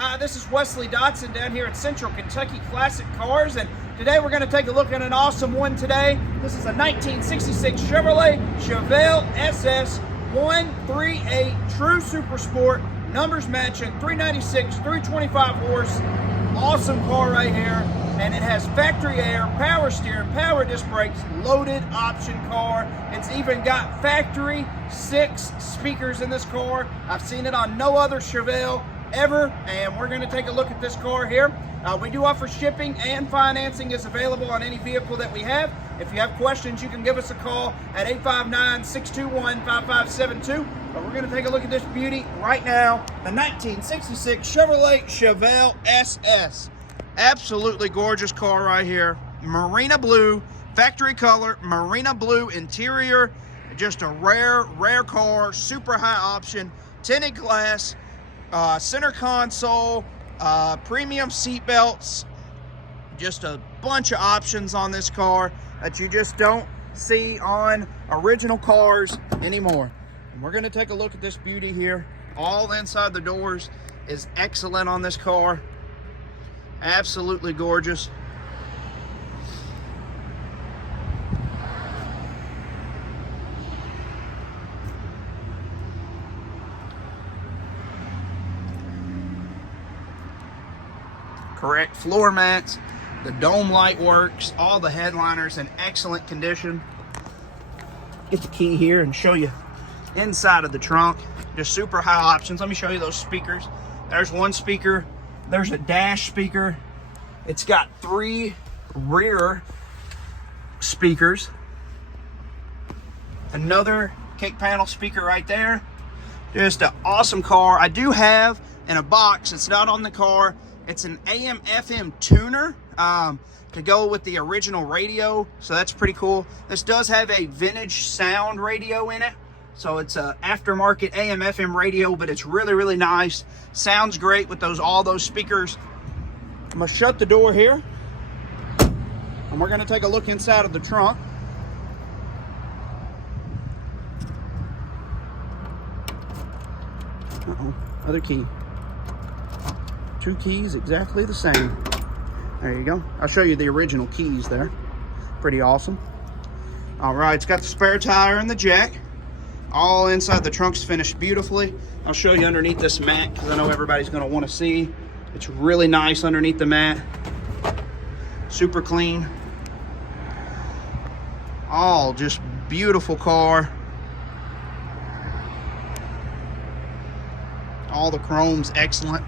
Hi, this is Wesley Dotson down here at Central Kentucky Classic Cars, and today we're going to take a look at an awesome one today. This is a 1966 Chevrolet Chevelle SS 138 True Super Sport, numbers matching, 396, 325 horse. Awesome car right here, and it has factory air, power steering, power disc brakes, loaded option car. It's even got factory 6 speakers in this car. I've seen it on no other Chevelle ever, and we're going to take a look at this car here. We do offer shipping, and financing is available on any vehicle that we have. If you have questions, you can give us a call at 859-621-5572. But we're going to take a look at this beauty right now, the 1966 Chevrolet Chevelle SS. Absolutely gorgeous car right here. Marina blue, factory color, marina blue interior. Just a rare car, super high option, tinted glass, center console, premium seat belts. Just a bunch of options on this car that you just don't see on original cars anymore. And we're going to take a look at this beauty here. All inside the doors is excellent on this car. Absolutely gorgeous. Correct floor mats, the dome light works, all the headliners in excellent condition. Get the key here and show you inside of the trunk. Just super high options. Let me show you those speakers. There's one speaker, there's a dash speaker. It's got 3 rear speakers. Another kick panel speaker right there. Just an awesome car. I do have in a box, it's not on the car, it's an AM FM tuner to go with the original radio, so that's pretty cool. This does have a vintage sound radio in it, so it's a aftermarket AM FM radio, but it's really nice. Sounds great with all those speakers. I'm gonna shut the door here, and we're gonna take a look inside of the trunk. Other key. 2 keys exactly the same. There you go. I'll show you the original keys there. Pretty awesome. All right, it's got the spare tire and the jack. All inside the trunk's finished beautifully. I'll show you underneath this mat because I know everybody's going to want to see. It's really nice underneath the mat. Super clean. All just beautiful car. All the chrome's excellent.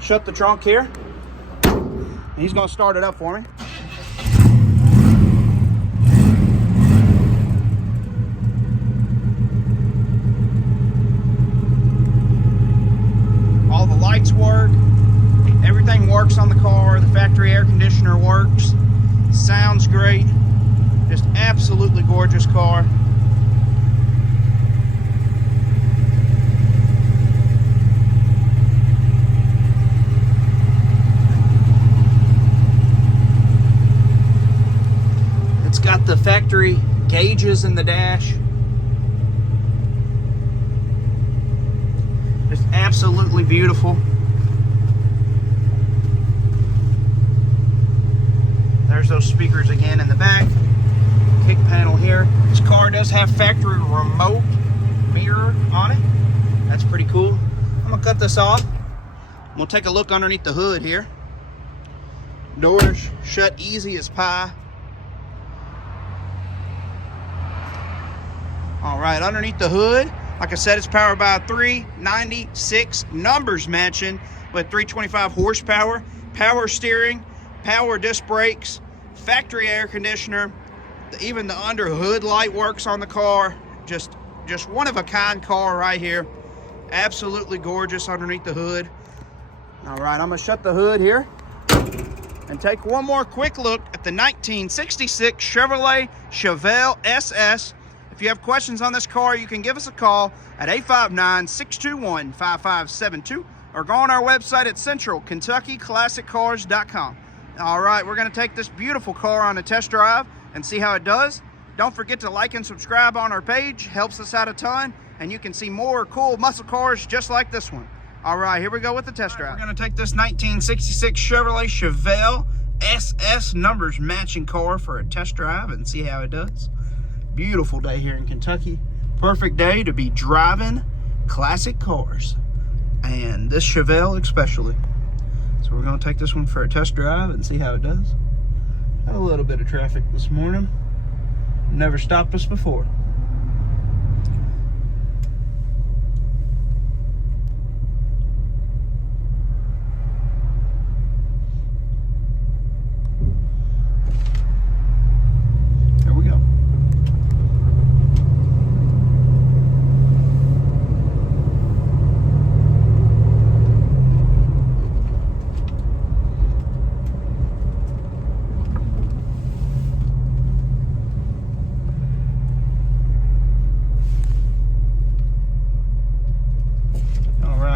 Shut the trunk here. He's going to start it up for me. All the lights work. Everything works on the car. The factory air conditioner works. Sounds great. Just absolutely gorgeous car. It's got the factory gauges in the dash. Just absolutely beautiful. There's those speakers again in the back. Kick panel here. This car does have factory remote mirror on it. That's pretty cool. I'm gonna cut this off. We'll take a look underneath the hood here. Doors shut easy as pie. All right, underneath the hood, like I said, it's powered by a 396 numbers matching with 325 horsepower, power steering, power disc brakes, factory air conditioner. Even the under hood light works on the car. Just one of a kind car right here. Absolutely gorgeous underneath the hood. All right, I'm gonna shut the hood here and take one more quick look at the 1966 Chevrolet Chevelle SS. If you have questions on this car, you can give us a call at 859-621-5572 or go on our website at centralkentuckyclassiccars.com. All right, we're going to take this beautiful car on a test drive and see how it does. Don't forget to like and subscribe on our page. Helps us out a ton, and you can see more cool muscle cars just like this one. All right, here we go with the test drive. We're gonna take this 1966 Chevrolet Chevelle SS numbers matching car for a test drive and see how it does. Beautiful day here in Kentucky. Perfect day to be driving classic cars, and this Chevelle especially. So we're gonna take this one for a test drive and see how it does. Had a little bit of traffic this morning. Never stopped us before. There we go.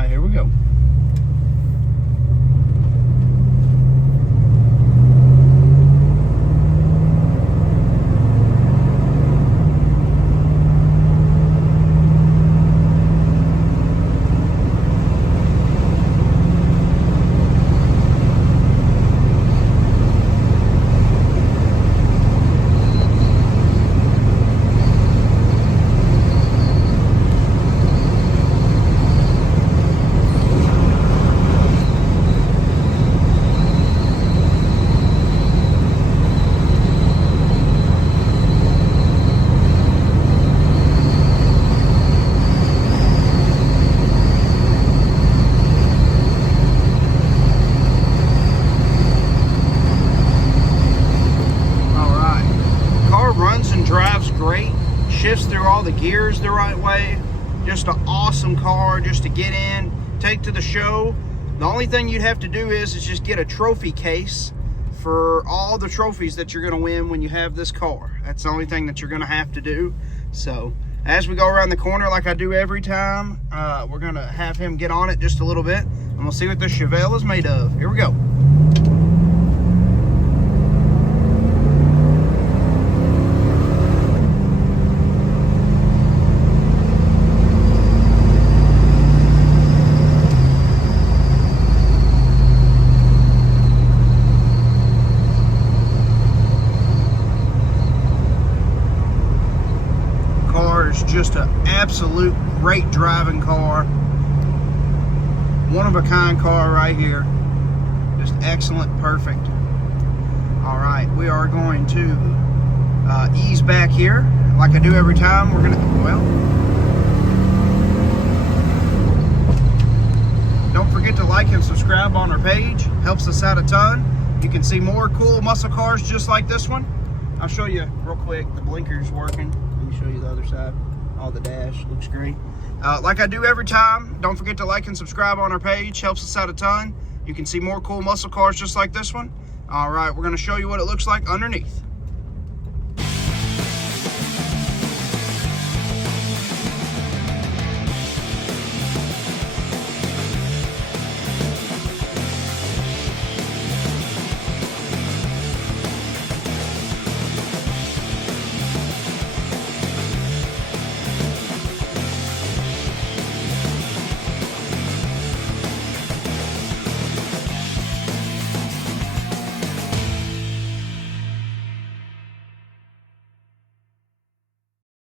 Here we go. Drives great, shifts through all the gears the right way. Just an awesome car just to get in, take to the show. The only thing you'd have to do is just get a trophy case for all the trophies that you're going to win when you have this car. That's the only thing that you're going to have to do. So as we go around the corner like I do every time, we're going to have him get on it just a little bit, and we'll see what this Chevelle is made of. Here we go. Just an absolute great driving car, one of a kind car right here. Just excellent, perfect. All right, we are going to ease back here like I do every time. We're gonna, well, don't forget to like and subscribe on our page, helps us out a ton. You can see more cool muscle cars just like this one. I'll show you real quick. The blinker's working. Let me show you the other side. All the dash looks great. Like I do every time, don't forget to like and subscribe on our page, helps us out a ton. You can see more cool muscle cars just like this one. All right, we're going to show you what it looks like underneath.